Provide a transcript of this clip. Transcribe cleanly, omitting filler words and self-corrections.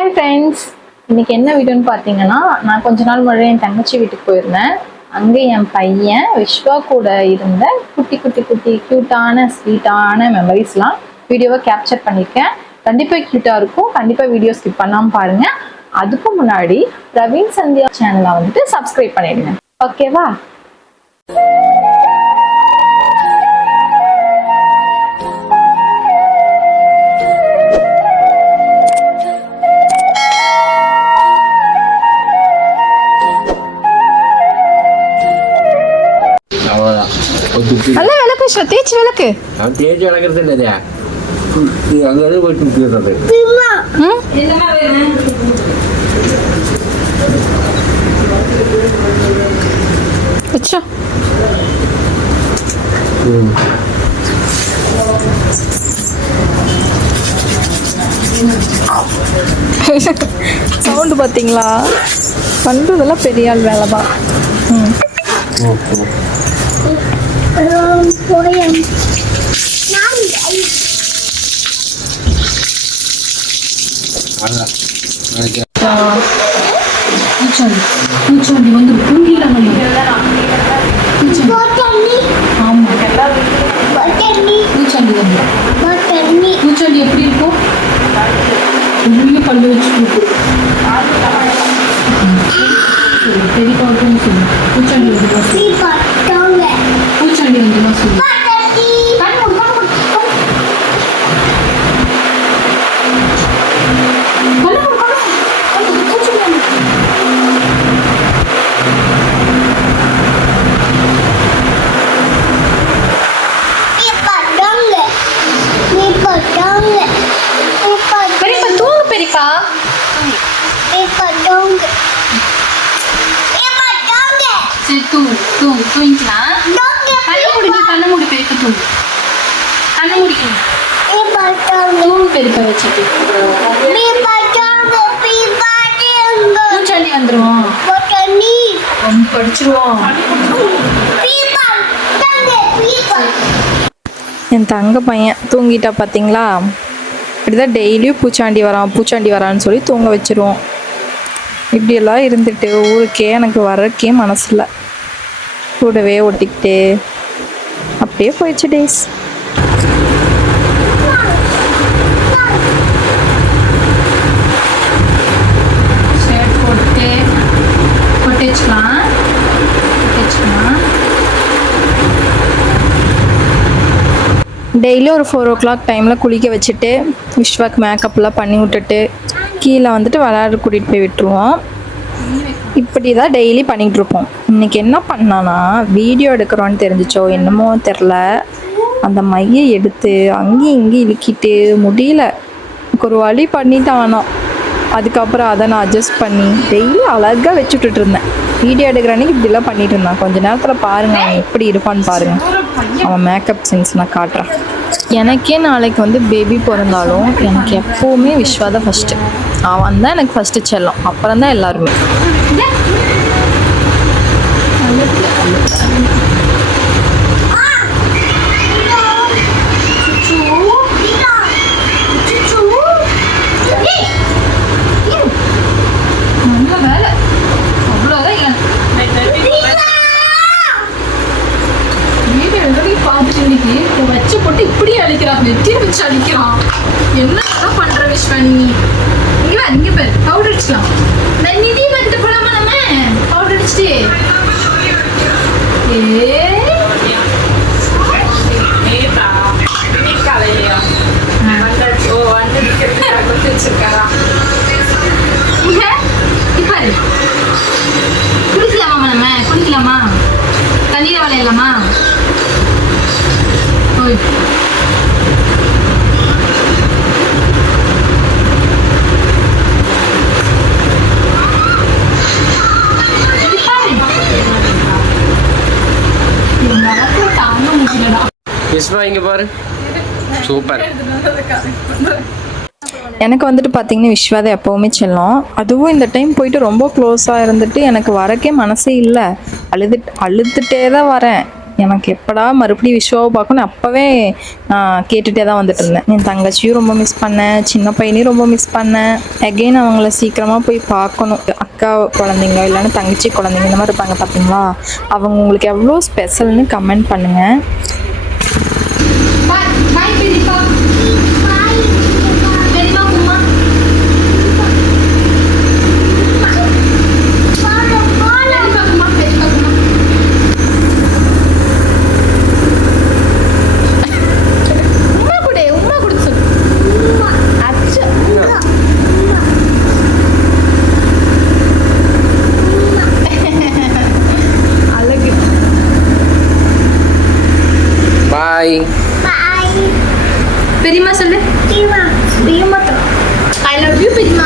Hi friends, இன்னைக்கு என்ன வீடியோன்னு பார்த்தீங்கன்னா, நான் கொஞ்ச நாள் முன்னாடி என் தங்கச்சி வீட்டுக்கு போயிருந்தேன். அங்கே என் பையன் விஸ்வா கூட இருந்த குட்டி குட்டி குட்டி க்யூட்டான ஸ்வீட்டான மெமரிஸ்லாம் வீடியோவை கேப்சர் பண்ணியிருக்கேன். கண்டிப்பாக க்யூட்டாக இருக்கும். கண்டிப்பாக வீடியோ ஸ்கிப் பண்ணாமல் பாருங்கள். அதுக்கு முன்னாடி பிரவீன் சந்தியா சேனலை வந்துட்டு சப்ஸ்கிரைப் பண்ணிடுங்க. ஓகேவா? நல்ல விளக்கு விஸ்வா, தேய்ச்சி விளக்கு. நான் தேய்ச்சி விளக்குறது இல்லையா, அங்கே போயிட்டு நிற்கிறது. வச்சோ சவுண்டு பார்த்தீங்களா? பண்ணுறதெல்லாம் பெரிய ஆள் வேலை தான். பூச்சாண்டி வந்து பூங்கிடலாம். பூச்சாண்டி வந்து பூச்சாண்டி எப்படி இருக்கும்? உள்ளே பல்லு வச்சுட்டு பெரிய பாட்டுன்னு சொல்லு. பூச்சாண்டி வந்துமா சொல்லு. பூச்சாண்டி வந்துமா சொல்லு. கண்ண மூடி பெருக்க தூங்கு. கண்ண முடிக்கணும். தூங்கு பெருக்க வச்சுட்டு பூச்சாண்டி வந்துருவோம். படிச்சிருவோம். என் தங்க பையன் தூங்கிட்டா பார்த்தீங்களா? இப்படிதான் டெய்லியும் பூச்சாண்டி வரான்னு சொல்லி தூங்க வச்சிருவோம். இப்படியெல்லாம் இருந்துட்டு ஊருக்கே எனக்கு வர்றக்கே மனசில்லை. கூடவே ஒட்டிக்கிட்டு அப்படியே போயிடுச்சு டேஸ். டெய்லி ஒரு 4 o'clock டைமில் குளிக்க வச்சுட்டு விஸ்வாக்கு மேக்கப்லாம் பண்ணி விட்டுட்டு கீழே வந்துட்டு விளையாட கூட்டிகிட்டு போய் விட்டுருவோம். இப்படி தான் டெய்லி பண்ணிகிட்ருப்போம். இன்றைக்கி என்ன பண்ணான்னா, வீடியோ எடுக்கிறோன்னு தெரிஞ்சிச்சோ என்னமோ தெரில, அந்த மையை எடுத்து அங்கேயும் இங்கேயும் இழுக்கிட்டு முடியல, ஒரு வழி பண்ணிட்டானோ. அதுக்கப்புறம் அதை நான் அட்ஜஸ்ட் பண்ணி டெய்லி அழகாக வச்சுட்டு இருந்தேன். வீடியோ எடுக்கிற அன்றைக்கி இப்படிலாம் பண்ணிகிட்டு இருந்தான். கொஞ்சம் நேரத்தில் பாருங்கள் அவன் எப்படி இருப்பான்னு பாருங்கள். அவன் மேக்கப் சென்ஸ் நான் காட்டுறேன். எனக்கே நாளைக்கு வந்து பேபி பிறந்தாலும் எனக்கு எப்போவுமே விஸ்வா தான் ஃபஸ்ட்டு. அவன் தான் எனக்கு ஃபஸ்ட்டு செல்லம், அப்புறம் தான் எல்லாருமே. வச்சு போட்டு இப்படி அழிக்கிறான், நெத்தியை வச்சு அழிக்கிறான். என்ன பண்ற விஸ்வா நீ? இங்க பேர் பவுடர் அடிச்சுலாம். நிதி வந்துட்டு போலாமா நம்ம? பவுடர் அடிச்சுட்டு குளிக்கலாமா? நம்ம குளிக்கலாமா? தண்ணீர விளையாடலாமா? இங்க பாரு, சூப்பர். எனக்கு வந்துட்டு பார்த்தீங்கன்னா விஸ்வா தான் எப்போவுமே செல்லம். அதுவும் இந்த டைம் போயிட்டு ரொம்ப க்ளோஸாக இருந்துட்டு எனக்கு வரக்கே மனசே இல்லை. அழுதுகிட்டே தான் வரேன். எனக்கு எப்படா மறுபடியும் விஸ்வாவை பார்க்கணும் அப்போவே கேட்டுகிட்டே தான் வந்துட்டு இருந்தேன். என் தங்கச்சியும் ரொம்ப மிஸ் பண்ணேன், சின்ன பையனையும் ரொம்ப மிஸ் பண்ணேன். அகெயின் அவங்கள சீக்கிரமாக போய் பார்க்கணும். அக்கா குழந்தைங்க இல்லைன்னா தங்கச்சி குழந்தைங்க இந்த மாதிரி இருப்பாங்க பார்த்தீங்களா, அவங்க உங்களுக்கு எவ்வளோ ஸ்பெஷல்னு கமெண்ட் பண்ணுங்கள். பாய். பெரியம்மா சொல்லு. ஐ லவ் யூ பெரியம்மா.